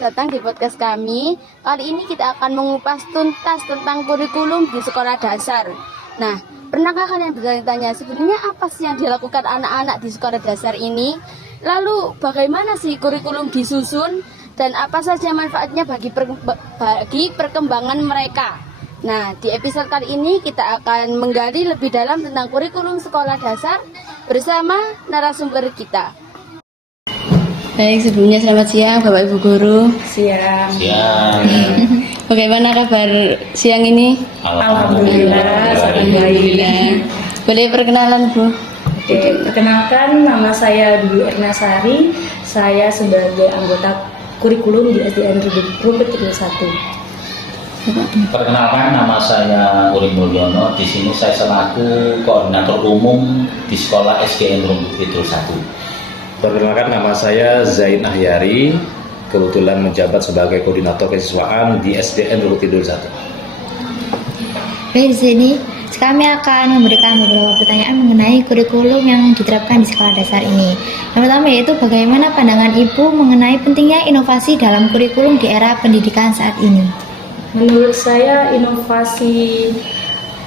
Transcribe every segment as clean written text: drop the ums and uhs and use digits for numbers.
datang di podcast kami. Kali ini kita akan mengupas tuntas tentang kurikulum di sekolah dasar. Nah, pernahkah kalian bertanya-tanya sebenarnya apa sih yang dilakukan anak-anak di sekolah dasar ini? Lalu bagaimana sih kurikulum disusun dan apa saja manfaatnya bagi perkembangan mereka? Nah, di episode kali ini kita akan menggali lebih dalam tentang kurikulum sekolah dasar bersama narasumber kita. Baik, sebelumnya selamat siang Bapak Ibu Guru. Siang. Bagaimana kabar siang ini? Alhamdulillah. Boleh perkenalan Bu? Oke, perkenalkan nama saya Dwi Ernasari. Saya sebagai anggota kurikulum di SDN Rumput 1. Perkenalkan, nama saya Uri Mulyono. Di sini saya selaku koordinator umum di sekolah SDN Rumput 1. Perkenalkan, nama saya Zain Ahyari, kebetulan menjabat sebagai koordinator kesiswaan di SDN Rumput 1. Baik, di sini kami akan memberikan beberapa pertanyaan mengenai kurikulum yang diterapkan di sekolah dasar ini. Yang pertama yaitu bagaimana pandangan Ibu mengenai pentingnya inovasi dalam kurikulum di era pendidikan saat ini? Menurut saya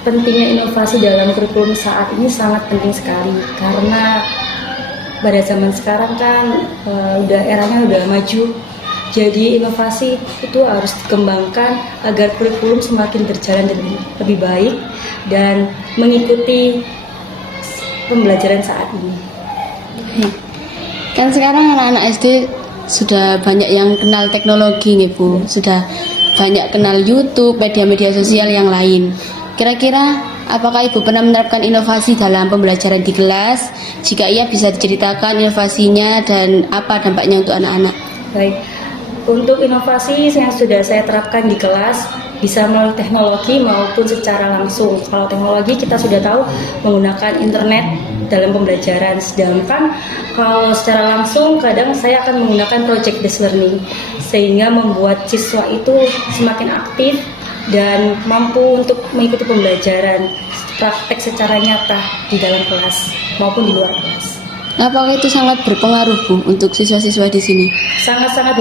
pentingnya inovasi dalam kurikulum saat ini sangat penting sekali karena pada zaman sekarang kan eranya udah maju. Jadi inovasi itu harus dikembangkan agar kurikulum semakin berjalan lebih baik dan mengikuti pembelajaran saat ini. Kan sekarang anak-anak SD sudah banyak yang kenal teknologi nih Bu, sudah banyak kenal YouTube, media-media sosial yang lain. Kira-kira apakah Ibu pernah menerapkan inovasi dalam pembelajaran di kelas? Jika iya, bisa diceritakan inovasinya dan apa dampaknya untuk anak-anak? Baik. Untuk inovasi yang sudah saya terapkan di kelas bisa melalui teknologi maupun secara langsung. Kalau teknologi kita sudah tahu menggunakan internet dalam pembelajaran, sedangkan kalau secara langsung kadang saya akan menggunakan project based learning sehingga membuat siswa itu semakin aktif dan mampu untuk mengikuti pembelajaran praktek secara nyata di dalam kelas maupun di luar kelas. Apakah itu sangat berpengaruh Bu untuk siswa-siswa di sini? Sangat-sangat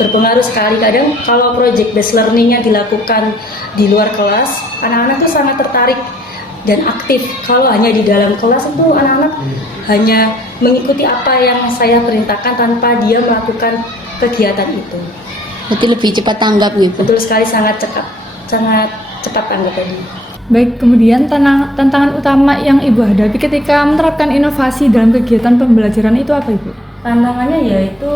berpengaruh sekali. Kadang kalau project based learningnya dilakukan di luar kelas, anak-anak tuh sangat tertarik dan aktif. Kalau hanya di dalam kelas itu anak-anak hanya mengikuti apa yang saya perintahkan tanpa dia melakukan kegiatan itu. Berarti lebih cepat tanggap gitu. Betul sekali, sangat cepat tanggap tadi. Baik, kemudian tantangan utama yang Ibu hadapi ketika menerapkan inovasi dalam kegiatan pembelajaran itu apa Ibu? Tantangannya yaitu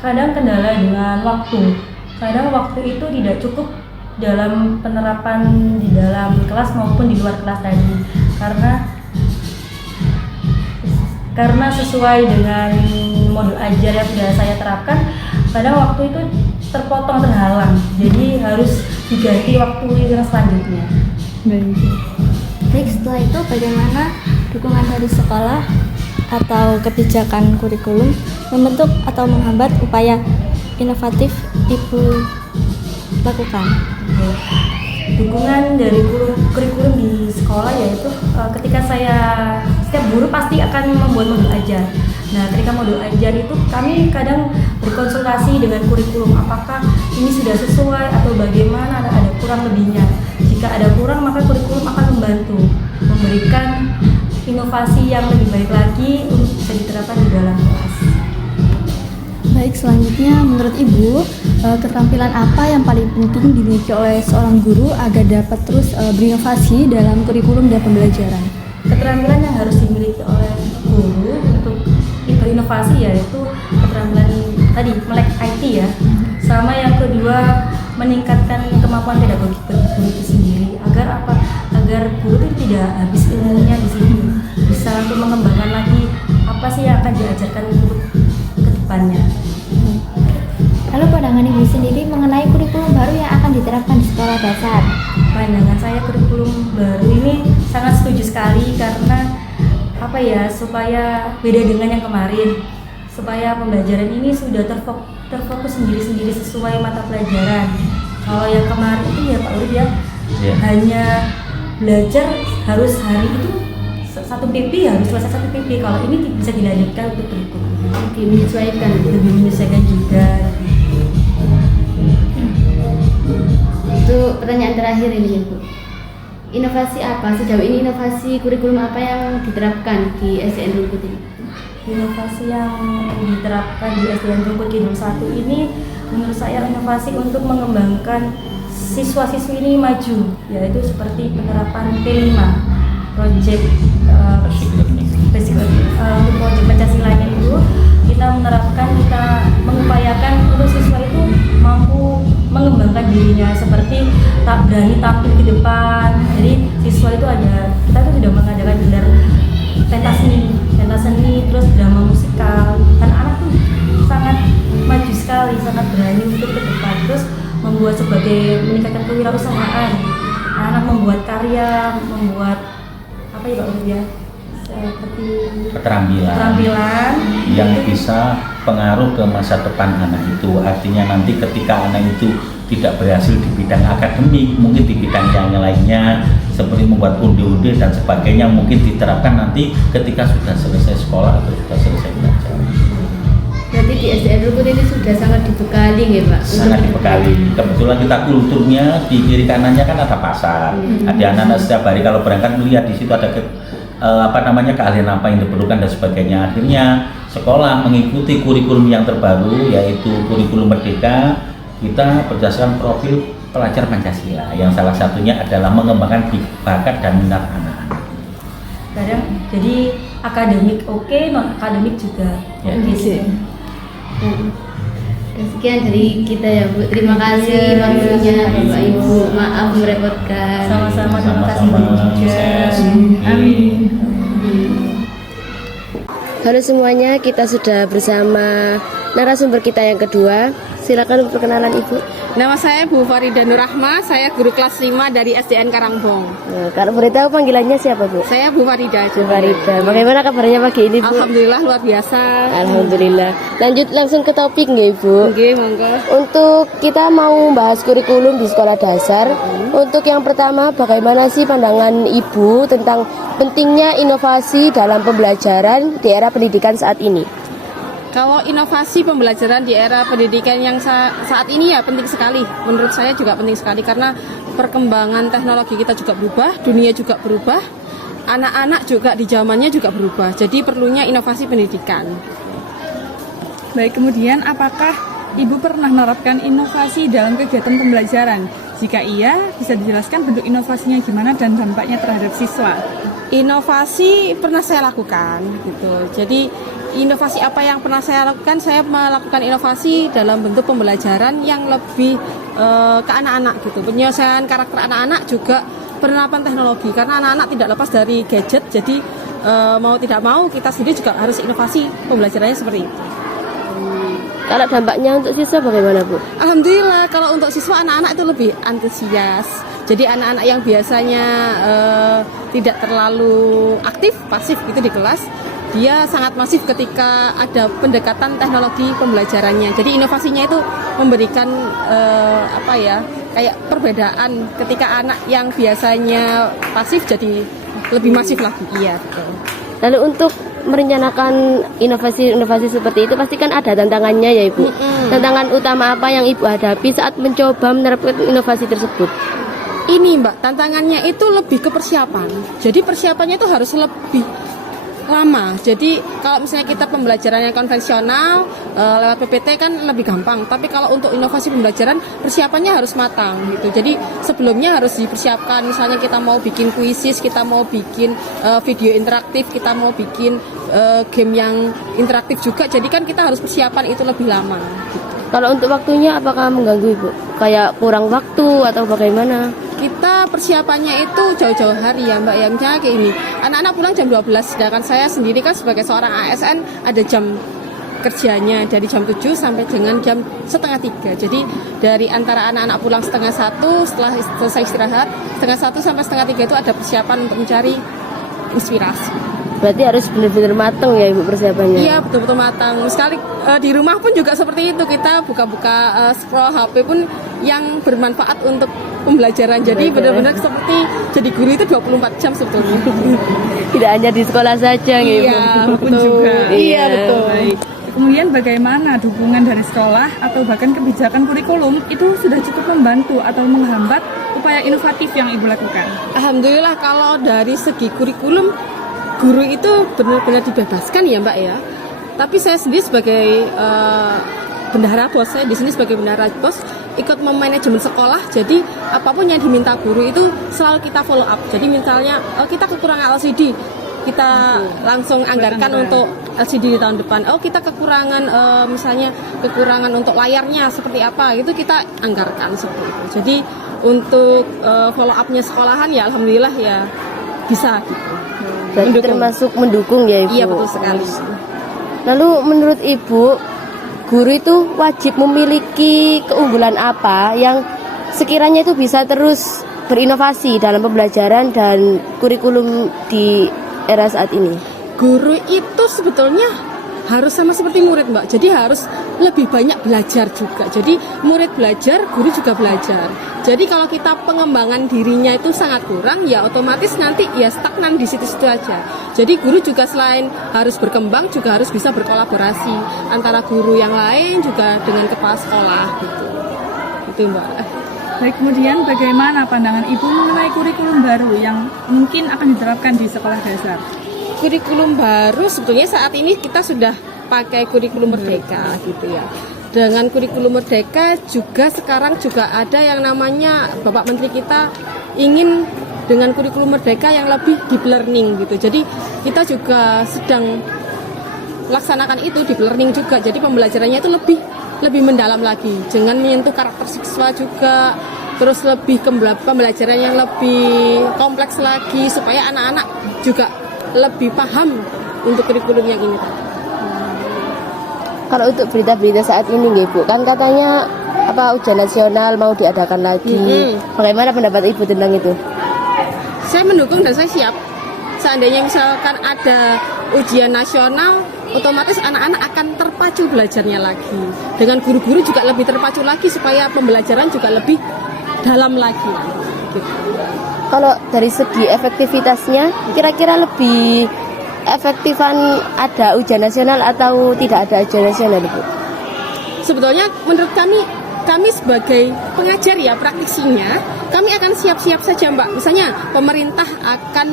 kadang kendala dengan waktu. Kadang waktu itu tidak cukup dalam penerapan di dalam kelas maupun di luar kelas tadi. Karena sesuai dengan modul ajar yang sudah saya terapkan, kadang waktu itu terhalang. Jadi harus diganti waktu yang selanjutnya. Baik, setelah itu bagaimana dukungan dari sekolah atau kebijakan kurikulum membentuk atau menghambat upaya inovatif Ibu lakukan? Dukungan dari kurikulum di sekolah yaitu ketika setiap guru pasti akan membuat modul ajar. Nah, ketika modul ajar itu kami kadang berkonsultasi dengan kurikulum apakah ini sudah sesuai atau bagaimana, ada kurang lebihnya. Jika ada kurang, maka kurikulum akan membantu memberikan inovasi yang lebih baik lagi untuk bisa diterapkan di dalam kelas. Baik, selanjutnya menurut Ibu, keterampilan apa yang paling penting dimiliki oleh seorang guru agar dapat terus berinovasi dalam kurikulum dan pembelajaran? Keterampilan yang harus dimiliki oleh guru untuk berinovasi yaitu keterampilan tadi melek IT ya. Sama yang kedua meningkatkan kemampuan pedagogik guru itu sendiri agar guru itu tidak habis ilmunya di sini, bisa untuk mengembangkan lagi apa sih yang akan diajarkan untuk ke depannya. Lalu pandangan Ibu sendiri mengenai kurikulum baru yang akan diterapkan di sekolah dasar? Pandangan saya kurikulum baru ini sangat setuju sekali karena supaya beda dengan yang kemarin, supaya pembelajaran ini sudah terfokus sendiri-sendiri sesuai mata pelajaran. Kalau yang kemarin itu ya Pak Urip ya, hanya belajar harus hari itu satu PP harus selesai satu PP. Kalau ini bisa dilanjutkan untuk kurikulum. Menyesuaikan lebih menyesuaikan juga. Untuk pertanyaan terakhir ini Ibu, inovasi apa sejauh ini, inovasi kurikulum apa yang diterapkan di SDN Rungkut ini? Inovasi yang diterapkan di SDN Rungkut Kidul 1 ini menurut saya inovasi untuk mengembangkan siswa-siswi ini maju, yaitu seperti penerapan P5 project basic learning. Untuk project Pancasilanya itu kita menerapkan, kita mengupayakan untuk siswa itu mampu mengembangkan dirinya, seperti tak berani tampil di depan. Jadi siswa itu kita tuh sudah mengadakan gelar pentas seni, terus drama musikal. Anak-anak tuh sangat maju sekali, sangat berani untuk ke depan, terus meningkatkan kewirausahaan. Anak membuat karya, membuat apa ya Pak Guru ya, seperti keterampilan yang bisa pengaruh ke masa depan anak itu. Artinya nanti ketika anak itu tidak berhasil di bidang akademik, mungkin di bidang yang lainnya seperti membuat undi-undi dan sebagainya, mungkin diterapkan nanti ketika sudah selesai sekolah atau sudah selesai belajar. Berarti di SDN Rungkut ini sudah sangat dibekali ya Pak? Sangat dibekali. Kebetulan kita kulturnya di kiri kanannya kan ada pasar. Ada anak-anak setiap hari kalau berangkat melihat di situ ada keahlian apa yang diperlukan dan sebagainya. Akhirnya sekolah mengikuti kurikulum yang terbaru, yaitu kurikulum Merdeka. Kita berdasarkan profil pelajar Pancasila yang salah satunya adalah mengembangkan bakat dan minat anak-anak. Jadi akademik oke, non akademik juga Ya. oke sih. Sekian dari kita ya Bu. Terima kasih waktunya Bapak Ibu. Maaf merepotkan. Sama-sama, terima kasih Sama-sama. juga. Amin. Halo semuanya, kita sudah bersama narasumber kita yang kedua. Silakan perkenalan Ibu. Nama saya Bu Farida Nurrahma, saya guru kelas 5 dari SDN Karangbong. Nah, kalau boleh tahu panggilannya siapa Bu? Saya Bu Farida. Bu Farida. Bagaimana kabarnya pagi ini Bu? Alhamdulillah luar biasa. Alhamdulillah. Lanjut langsung ke topik nggih Ibu. Oke, monggo. Untuk kita mau bahas kurikulum di sekolah dasar. Untuk yang pertama, bagaimana sih pandangan Ibu tentang pentingnya inovasi dalam pembelajaran di era pendidikan saat ini? Kalau inovasi pembelajaran di era pendidikan yang saat ini ya penting sekali. Menurut saya juga penting sekali karena perkembangan teknologi kita juga berubah, dunia juga berubah, anak-anak juga di zamannya juga berubah. Jadi perlunya inovasi pendidikan. Baik, kemudian apakah Ibu pernah menerapkan inovasi dalam kegiatan pembelajaran? Jika iya, bisa dijelaskan bentuk inovasinya gimana dan dampaknya terhadap siswa? Inovasi pernah saya lakukan gitu. Jadi inovasi apa yang pernah saya lakukan? Saya melakukan inovasi dalam bentuk pembelajaran yang lebih ke anak-anak gitu. Penyelesaian karakter anak-anak juga penerapan teknologi karena anak-anak tidak lepas dari gadget. Jadi mau tidak mau kita sendiri juga harus inovasi pembelajarannya seperti itu. Kalau dampaknya untuk siswa bagaimana Bu? Alhamdulillah kalau untuk siswa anak-anak itu lebih antusias. Jadi anak-anak yang biasanya tidak terlalu aktif, pasif gitu di kelas, dia sangat masif ketika ada pendekatan teknologi pembelajarannya. Jadi inovasinya itu memberikan kayak perbedaan ketika anak yang biasanya pasif jadi lebih masif lagi. Iya, betul. Lalu untuk merencanakan inovasi-inovasi seperti itu pasti kan ada tantangannya ya Ibu. Tantangan utama apa yang Ibu hadapi saat mencoba menerapkan inovasi tersebut? Ini Mbak, tantangannya itu lebih ke persiapan. Jadi persiapannya itu harus lebih lama. Jadi kalau misalnya kita pembelajaran yang konvensional lewat PPT kan lebih gampang. Tapi kalau untuk inovasi pembelajaran persiapannya harus matang gitu. Jadi sebelumnya harus dipersiapkan. Misalnya kita mau bikin kuisis, kita mau bikin video interaktif, kita mau bikin game yang interaktif juga. Jadi kan kita harus persiapan itu lebih lama. Gitu. Kalau untuk waktunya apakah mengganggu Ibu? Kayak kurang waktu atau bagaimana? Kita persiapannya itu jauh-jauh hari ya Mbak ya. Misalnya kayak ini, anak-anak pulang jam 12, sedangkan saya sendiri kan sebagai seorang ASN ada jam kerjanya dari jam 7 sampai dengan jam setengah 3. Jadi dari antara anak-anak pulang setengah 1, setelah selesai istirahat, setengah 1 sampai setengah 3 itu ada persiapan untuk mencari inspirasi. Berarti harus benar-benar matang ya Ibu persiapannya? Iya, betul-betul matang. Sekali di rumah pun juga seperti itu. Kita buka-buka scroll HP pun yang bermanfaat untuk pembelajaran. Jadi benar-benar seperti jadi guru itu 24 jam sebetulnya. Tidak hanya di sekolah saja ya Ibu? Iya, betul. Iya, betul. Baik. Kemudian bagaimana dukungan dari sekolah atau bahkan kebijakan kurikulum itu sudah cukup membantu atau menghambat upaya inovatif yang Ibu lakukan? Alhamdulillah kalau dari segi kurikulum guru itu benar-benar dibebaskan ya Mbak ya. Tapi saya sendiri sebagai bendahara BOS, saya di sini sebagai bendahara BOS ikut memanajemen sekolah. Jadi apapun yang diminta guru itu selalu kita follow up. Jadi misalnya kita kekurangan LCD, kita langsung anggarkan untuk LCD di tahun depan. Kita kekurangan misalnya kekurangan untuk layarnya seperti apa, itu kita anggarkan seperti itu. Jadi untuk follow up-nya sekolahan ya alhamdulillah ya bisa gitu. Berarti termasuk mendukung ya Ibu? Iya betul sekali. Lalu menurut Ibu, guru itu wajib memiliki keunggulan apa yang sekiranya itu bisa terus berinovasi dalam pembelajaran dan kurikulum di era saat ini? Guru itu sebetulnya harus sama seperti murid Mbak, jadi harus lebih banyak belajar juga. Jadi murid belajar, guru juga belajar. Jadi kalau kita pengembangan dirinya itu sangat kurang, ya otomatis nanti ya stagnan di situ-situ aja. Jadi guru juga selain harus berkembang, juga harus bisa berkolaborasi antara guru yang lain juga dengan kepala sekolah gitu. Itu Mbak. Baik, kemudian bagaimana pandangan Ibu mengenai kurikulum baru yang mungkin akan diterapkan di sekolah dasar? Kurikulum baru sebetulnya saat ini kita sudah pakai kurikulum merdeka gitu ya. Dengan kurikulum merdeka juga sekarang juga ada yang namanya Bapak Menteri kita ingin dengan kurikulum merdeka yang lebih deep learning gitu. Jadi kita juga sedang laksanakan itu deep learning juga. Jadi pembelajarannya itu lebih mendalam lagi dengan menyentuh karakter siswa juga, terus lebih pembelajaran yang lebih kompleks lagi supaya anak-anak juga lebih paham untuk kurikulum yang ini. Kalau untuk berita-berita saat ini nih Bu, kan katanya ujian nasional mau diadakan lagi. Bagaimana pendapat Ibu tentang itu? Saya mendukung dan saya siap. Seandainya misalkan ada ujian nasional, otomatis anak-anak akan terpacu belajarnya lagi. Dengan guru-guru juga lebih terpacu lagi supaya pembelajaran juga lebih dalam lagi. Gitu. Kalau dari segi efektivitasnya, kira-kira lebih efektifan ada ujian nasional atau tidak ada ujian nasional, Bu? Sebetulnya menurut kami sebagai pengajar ya, praktisinya, kami akan siap-siap saja Mbak. Misalnya pemerintah akan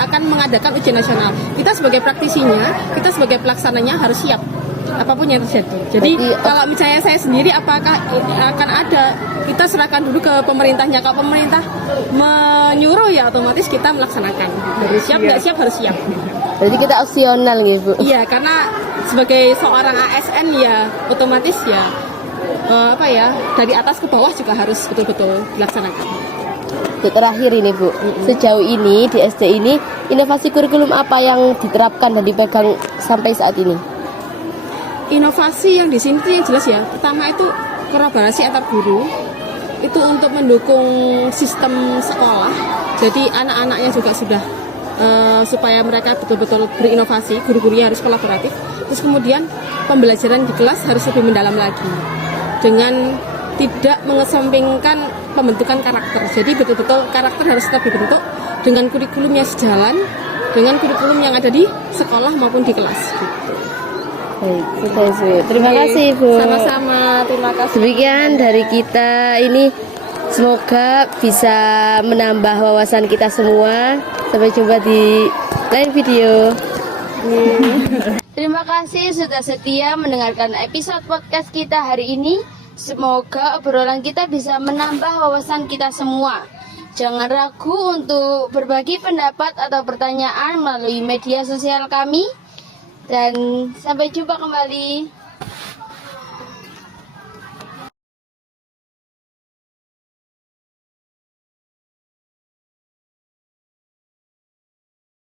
akan mengadakan ujian nasional. Kita sebagai praktisinya, kita sebagai pelaksananya harus siap apapun yang terjadi. Jadi kalau misalnya saya sendiri apakah akan ada, kita serahkan dulu ke pemerintahnya. Kalau pemerintah menyuruh ya otomatis kita melaksanakan. Harus siap, nggak siap harus siap. Berarti kita opsional ya Bu? Iya, karena sebagai seorang ASN ya otomatis ya dari atas ke bawah juga harus betul-betul dilaksanakan. Terakhir ini Bu, sejauh ini di SD ini inovasi kurikulum apa yang diterapkan dan dipegang sampai saat ini? Inovasi yang di sini tuh yang jelas ya, pertama itu kolaborasi antar guru, itu untuk mendukung sistem sekolah. Jadi anak-anaknya juga sudah supaya mereka betul-betul berinovasi, guru-gurunya harus kolaboratif. Terus kemudian pembelajaran di kelas harus lebih mendalam lagi dengan tidak mengesampingkan pembentukan karakter. Jadi betul-betul karakter harus tetap dibentuk dengan kurikulum yang sejalan dengan kurikulum yang ada di sekolah maupun di kelas gitu. Baik, sudah. Terima kasih Bu. Sama-sama, terima kasih. Demikian dari kita ini, semoga bisa menambah wawasan kita semua. Sampai jumpa di lain video. Terima kasih sudah setia mendengarkan episode podcast kita hari ini. Semoga obrolan kita bisa menambah wawasan kita semua. Jangan ragu untuk berbagi pendapat atau pertanyaan melalui media sosial kami. Dan sampai jumpa kembali.